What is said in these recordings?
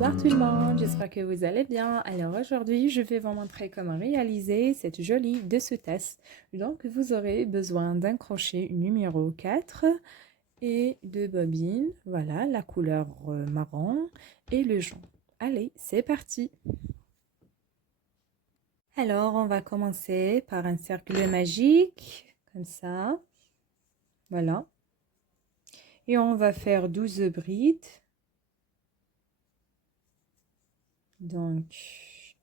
Bonsoir tout le monde, j'espère que vous allez bien. Alors aujourd'hui, je vais vous montrer comment réaliser cette jolie dessous-tasse. Donc vous aurez besoin d'un crochet numéro 4 et de bobines, voilà, la couleur marron et le jaune. Allez, c'est parti! Alors on va commencer par un cercle magique, comme ça, voilà. Et on va faire 12 brides. Donc,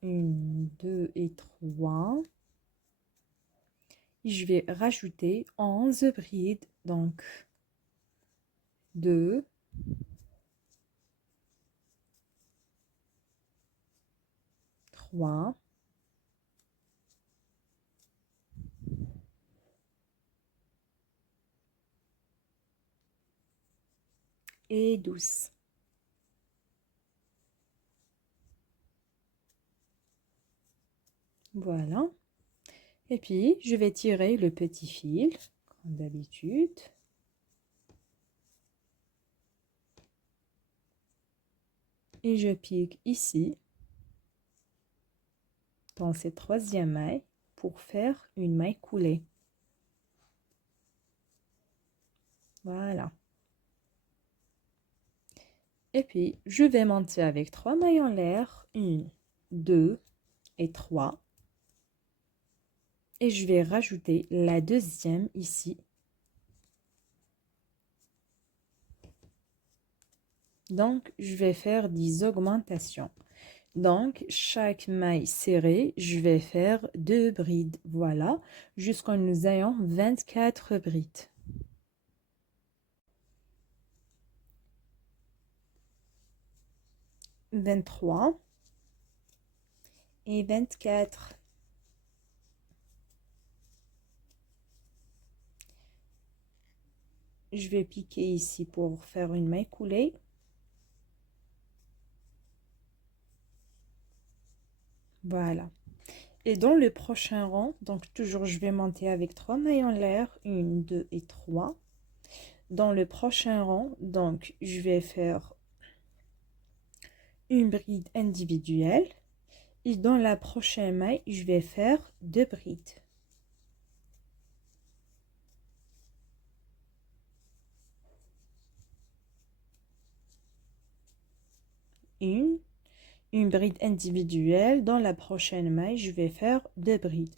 1, 2 et 3. Et je vais rajouter 11 brides. Donc, 2, 3 et 12. Voilà. Et puis, je vais tirer le petit fil, comme d'habitude. Et je pique ici, dans cette troisième maille, pour faire une maille coulée. Voilà. Et puis, je vais monter avec 3 mailles en l'air. 1, 2 et 3. Et je vais rajouter la deuxième ici. Donc, je vais faire des augmentations. Donc, chaque maille serrée, je vais faire 2 brides. Voilà, jusqu'à nous ayons 24 brides. « 23 et 24. Je vais piquer ici pour faire une maille coulée. Voilà. Et dans le prochain rang, donc toujours je vais monter avec 3 mailles en l'air, 1, 2 et 3. Dans le prochain rang, donc je vais faire une bride individuelle. Et dans la prochaine maille, je vais faire 2 brides. Une bride individuelle. Dans la prochaine maille, je vais faire 2 brides.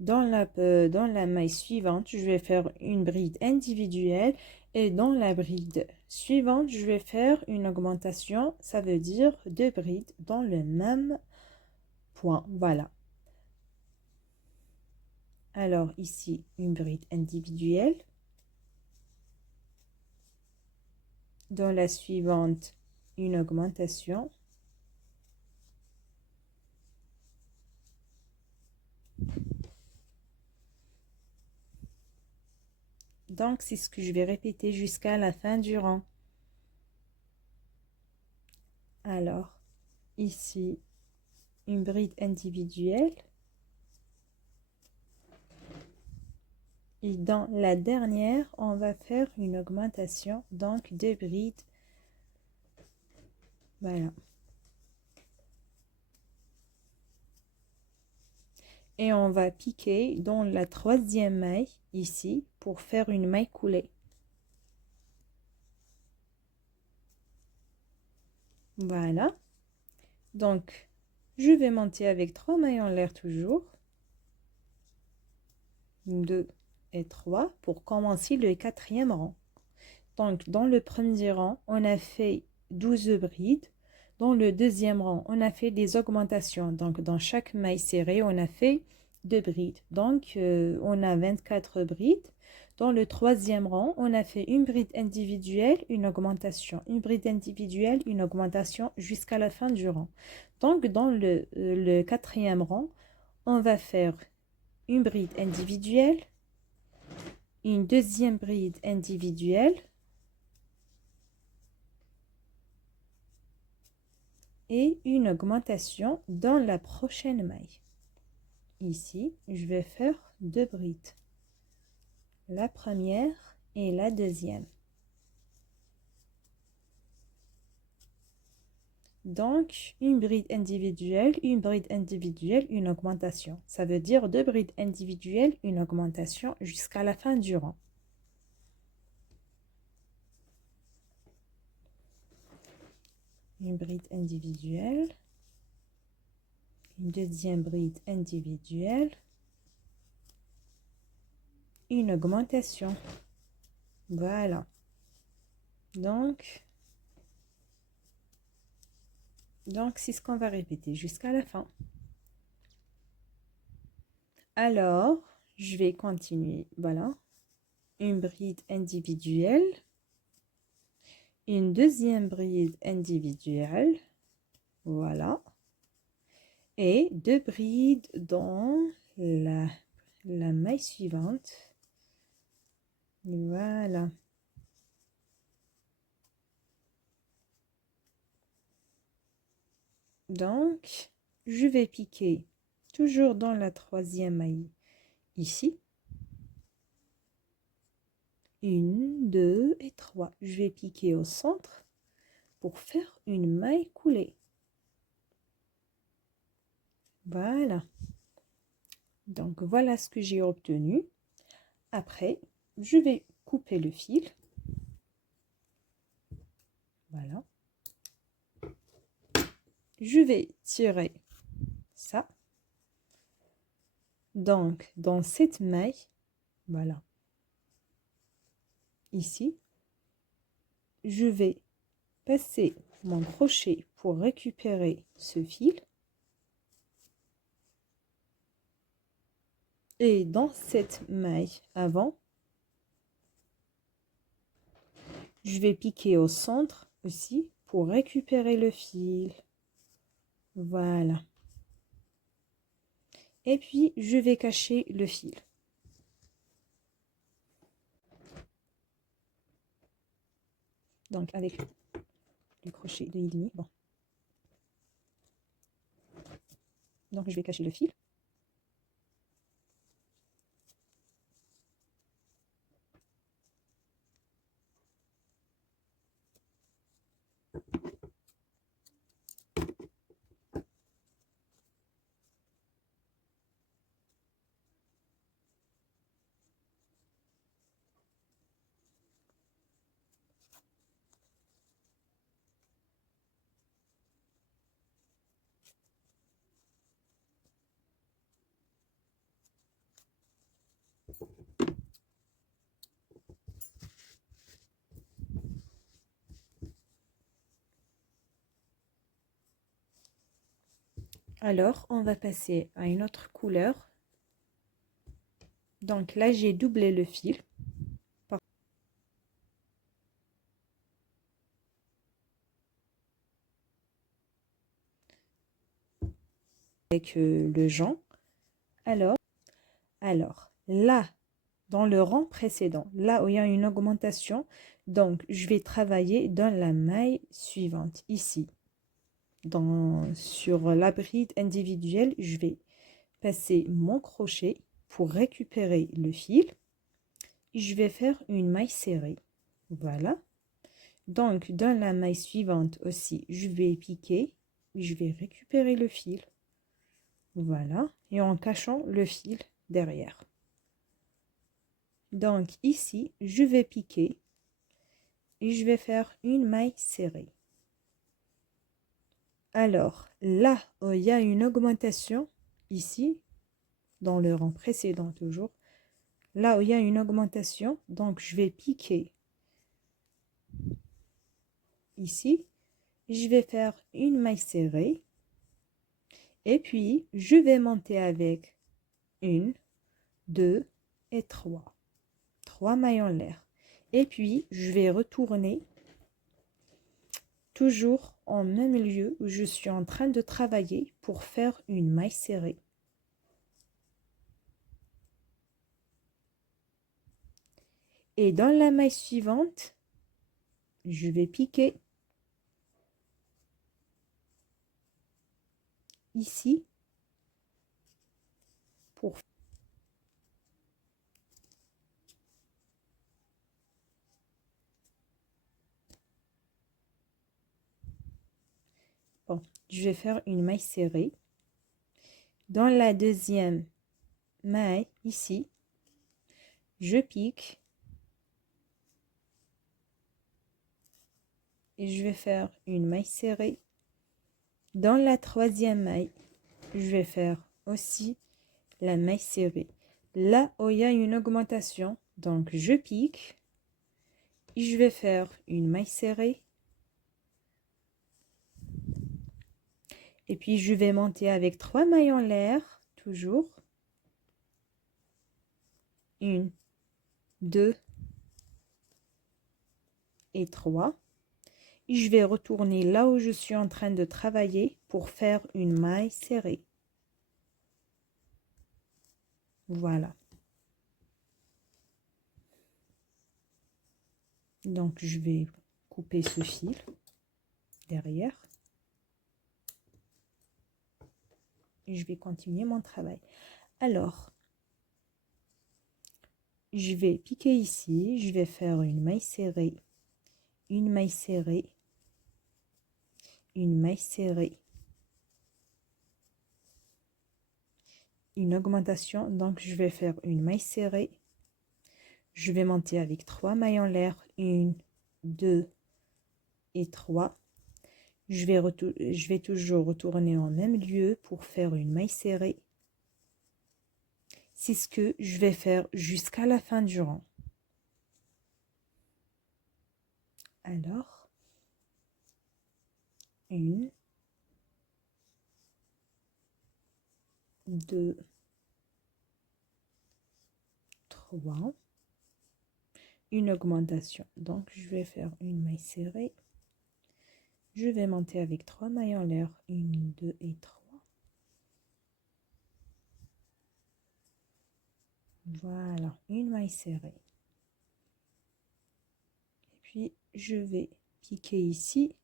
Dans la maille suivante, je vais faire une bride individuelle. Et dans la bride suivante, je vais faire une augmentation. Ça veut dire 2 brides dans le même point. Voilà. Alors ici, une bride individuelle. Dans la suivante, une augmentation. Donc, c'est ce que je vais répéter jusqu'à la fin du rang. Alors, ici, une bride individuelle. Et dans la dernière, on va faire une augmentation, donc 2 brides. Voilà. Et on va piquer dans la troisième maille, ici, pour faire une maille coulée. Voilà. Donc, je vais monter avec 3 mailles en l'air toujours. 2 et 3 pour commencer le quatrième rang. Donc, dans le premier rang, on a fait 12 brides. Dans le deuxième rang, on a fait des augmentations. Donc, dans chaque maille serrée, on a fait 2 brides. Donc, on a 24 brides. Dans le troisième rang, on a fait une bride individuelle, une augmentation. Une bride individuelle, une augmentation jusqu'à la fin du rang. Donc, dans le quatrième rang, on va faire une bride individuelle, une deuxième bride individuelle et une augmentation dans la prochaine maille. Ici, je vais faire 2 brides. La première et la deuxième. Donc, une bride individuelle, une augmentation. Ça veut dire deux brides individuelles, une augmentation jusqu'à la fin du rang. Une bride individuelle, une deuxième bride individuelle, une augmentation. Voilà. Donc c'est ce qu'on va répéter jusqu'à la fin. Alors, je vais continuer. Voilà. Une bride individuelle, une deuxième bride individuelle. Voilà. Et deux brides dans la maille suivante. Voilà. Donc, je vais piquer toujours dans la troisième maille ici. 1, 2 et 3. Je vais piquer au centre pour faire une maille coulée. Voilà. Donc, voilà ce que j'ai obtenu. Après, je vais couper le fil. Voilà. Je vais tirer ça. Donc, dans cette maille, voilà, ici, je vais passer mon crochet pour récupérer ce fil. Et dans cette maille avant, je vais piquer au centre aussi pour récupérer le fil. Voilà. Et puis, je vais cacher le fil. Donc, avec le crochet de 1,5. Bon. Donc, je vais cacher le fil. Alors, on va passer à une autre couleur. Donc là, j'ai doublé le fil. Avec le jonc. Alors, là, dans le rang précédent, là où il y a une augmentation, donc je vais travailler dans la maille suivante, ici. Sur la bride individuelle, je vais passer mon crochet pour récupérer le fil. Et je vais faire une maille serrée. Voilà. Donc, dans la maille suivante aussi, je vais piquer. Je vais récupérer le fil. Voilà. Et en cachant le fil derrière. Donc, ici, je vais piquer. Et je vais faire une maille serrée. Alors, là où il y a une augmentation, ici, dans le rang précédent toujours, là où il y a une augmentation, donc je vais piquer ici, je vais faire une maille serrée et puis je vais monter avec 1, 2 et 3 mailles en l'air, et puis je vais retourner toujours en même lieu où je suis en train de travailler pour faire une maille serrée. Et dans la maille suivante, je vais piquer ici pour je vais faire une maille serrée. Dans la deuxième maille, ici, je pique et je vais faire une maille serrée. Dans la troisième maille, je vais faire aussi la maille serrée. Là où il y a une augmentation, donc je pique et je vais faire une maille serrée. Et puis je vais monter avec 3 mailles en l'air, toujours. 1, 2 et 3. Et je vais retourner là où je suis en train de travailler pour faire une maille serrée. Voilà. Donc je vais couper ce fil derrière. Et je vais continuer mon travail. Alors, je vais piquer ici, je vais faire une maille serrée, une maille serrée, une maille serrée, une augmentation, donc je vais faire une maille serrée, je vais monter avec 3 mailles en l'air, 1, 2 et 3. Je vais toujours retourner au même lieu pour faire une maille serrée. C'est ce que je vais faire jusqu'à la fin du rang. Alors, 1, 2, 3, une augmentation. Donc, je vais faire une maille serrée. Je vais monter avec 3 mailles en l'air, 1, 2 et 3. Voilà, une maille serrée. Et puis, je vais piquer ici.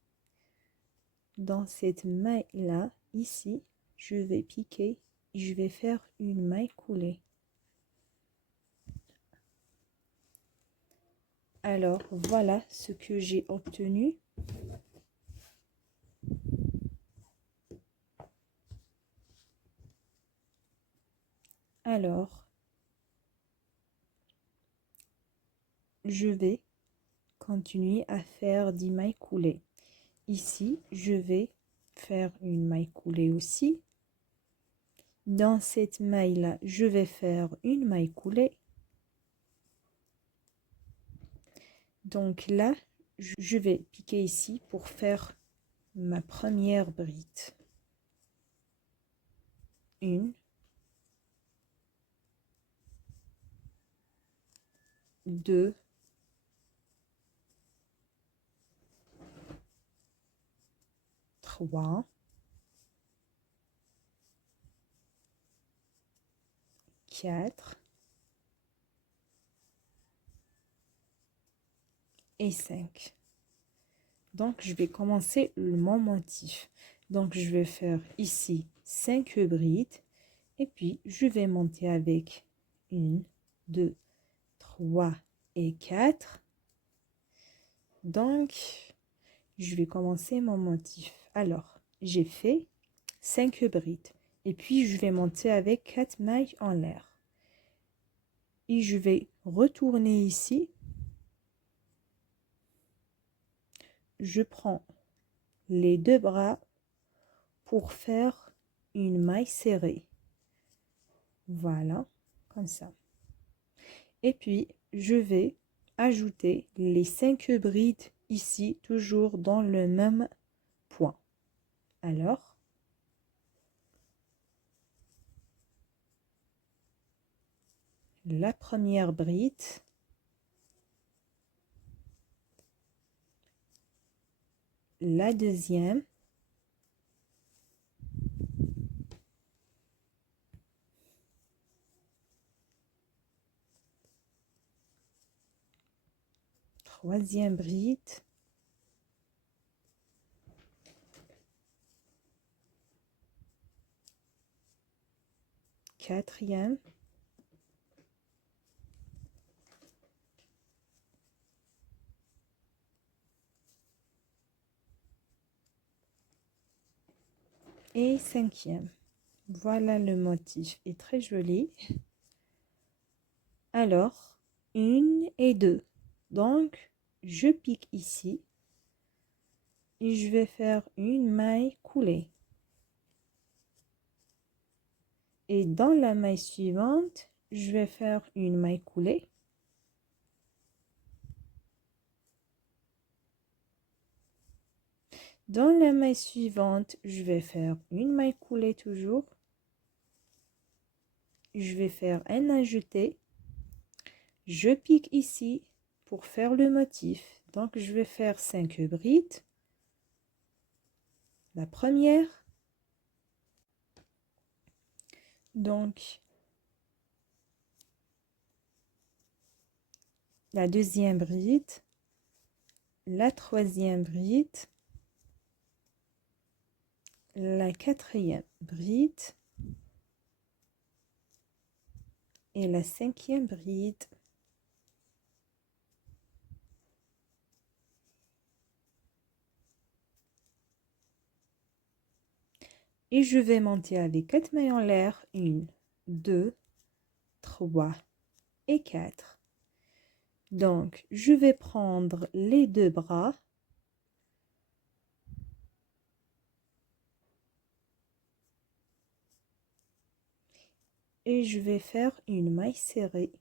Dans cette maille-là, ici, je vais piquer et je vais faire une maille coulée. Alors, voilà ce que j'ai obtenu. Alors, je vais continuer à faire des mailles coulées. Ici, je vais faire une maille coulée aussi. Dans cette maille-là, je vais faire une maille coulée. Donc là, je vais piquer ici pour faire ma première bride. 1, 2, 3, 4 et 5. Donc, je vais commencer mon motif. Donc, je vais faire ici 5 brides et puis je vais monter avec 1, 2, 3 et 4. Donc, je vais commencer mon motif. Alors, j'ai fait 5 brides et puis je vais monter avec 4 mailles en l'air. Et je vais retourner ici. Je prends les deux bras pour faire une maille serrée. Voilà, comme ça. Et puis, je vais ajouter les 5 brides ici, toujours dans le même point. Alors, la première bride, la deuxième, troisième bride, quatrième, et 5e. Voilà, le motif est très joli. Alors, 1 et 2. Donc, je pique ici et je vais faire une maille coulée. Et dans la maille suivante, je vais faire une maille coulée. Dans la maille suivante, je vais faire une maille coulée toujours. Je vais faire un ajouté. Je pique ici pour faire le motif. Donc, je vais faire 5 brides. La première. Donc, la deuxième bride. La troisième bride. La quatrième bride. Et la 5e bride. Et je vais monter avec 4 mailles en l'air. 1, 2, 3 et 4. Donc, je vais prendre les deux bras. Et je vais faire une maille serrée.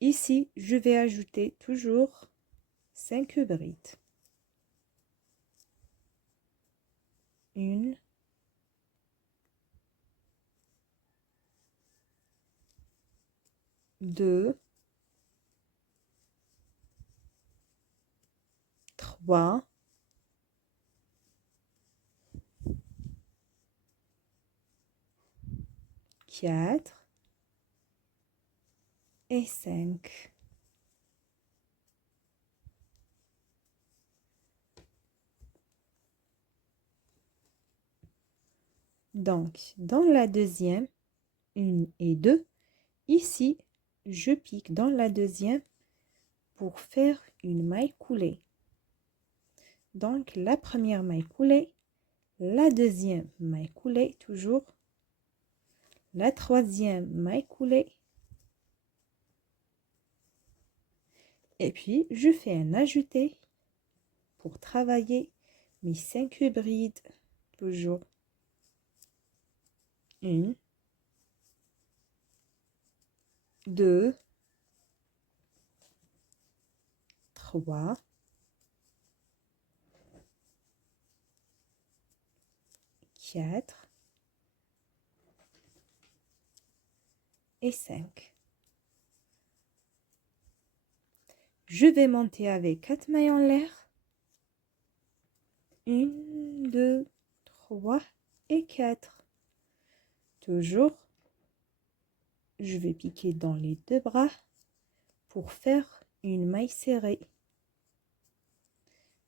Ici, je vais ajouter toujours 5 brides. 1, 2, 3, 4 et 5. Donc, dans la deuxième, 1 et 2, ici, je pique dans la deuxième pour faire une maille coulée. Donc, la première maille coulée, la deuxième maille coulée toujours, la troisième maille coulée, et puis je fais un ajouté pour travailler mes 5 brides toujours. 1, 2, 3, 4 et 5. Je vais monter avec 4 mailles en l'air. 1, 2, 3 et 4. Toujours, je vais piquer dans les deux bras pour faire une maille serrée.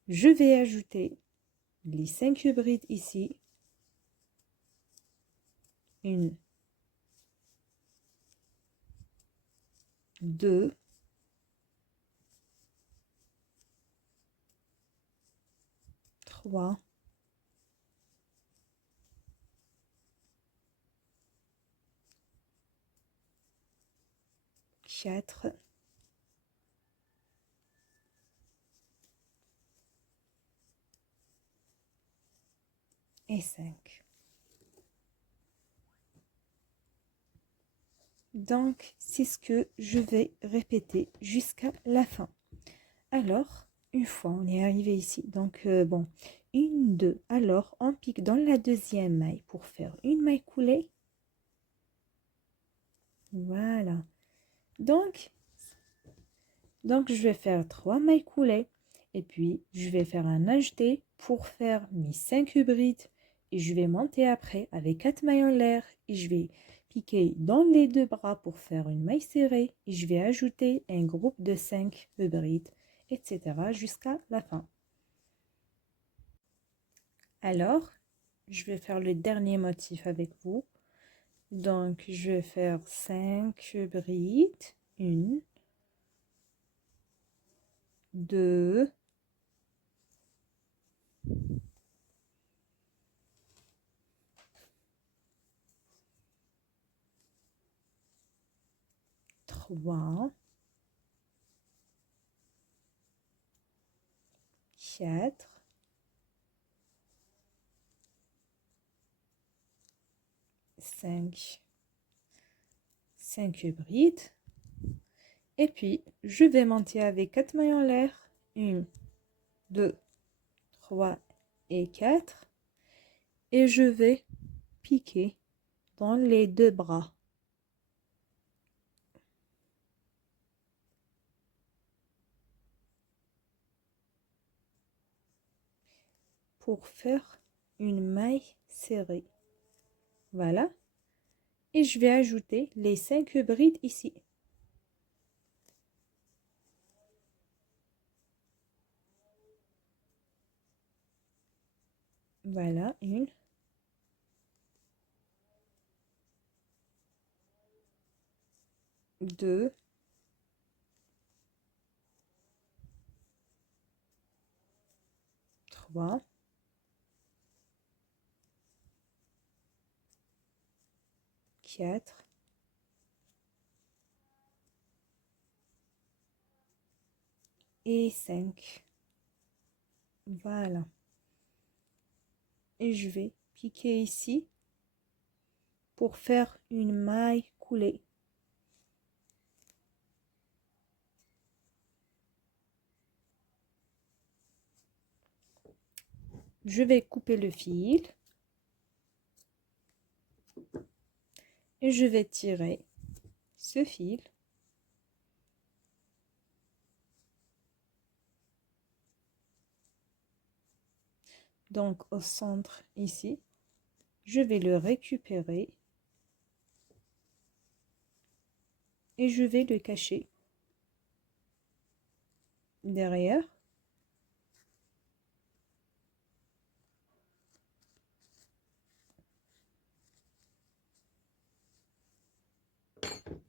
Je vais ajouter les 5 brides ici. 1, 2, 3, 4 et 5. Donc, c'est ce que je vais répéter jusqu'à la fin. Alors, une fois on est arrivé ici, donc bon, 1, 2, alors on pique dans la deuxième maille pour faire une maille coulée. Voilà. Donc je vais faire 3 mailles coulées et puis je vais faire un ajouté pour faire mes 5 brides et je vais monter après avec 4 mailles en l'air et je vais piquer dans les deux bras pour faire une maille serrée et je vais ajouter un groupe de 5 brides, etc. jusqu'à la fin. Alors, je vais faire le dernier motif avec vous. Donc, je vais faire 5 brides. 1, 2, 3, 4, 5 brides. Et puis, je vais monter avec 4 mailles en l'air. 1, 2, 3 et 4. Et je vais piquer dans les deux bras. Pour faire une maille serrée. Voilà. Et je vais ajouter les 5 brides ici. Voilà, 1, 2, 3, 4 et 5. Voilà. Et je vais piquer ici pour faire une maille coulée. Je vais couper le fil et je vais tirer ce fil. Donc au centre ici, je vais le récupérer et je vais le cacher derrière.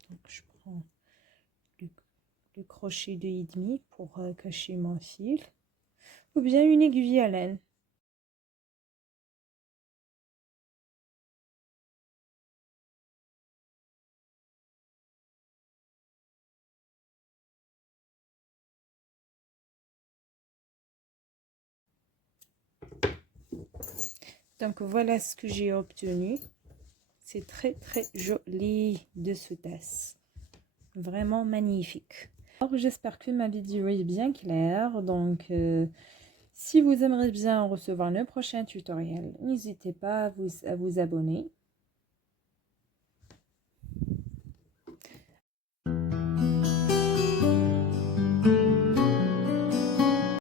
Donc je prends le crochet de 1,5 pour cacher mon fil, ou bien une aiguille à laine. Donc voilà ce que j'ai obtenu. C'est très très joli de tasse. Vraiment magnifique. Alors j'espère que ma vidéo est bien claire. Donc si vous aimeriez bien recevoir le prochain tutoriel, n'hésitez pas à vous abonner.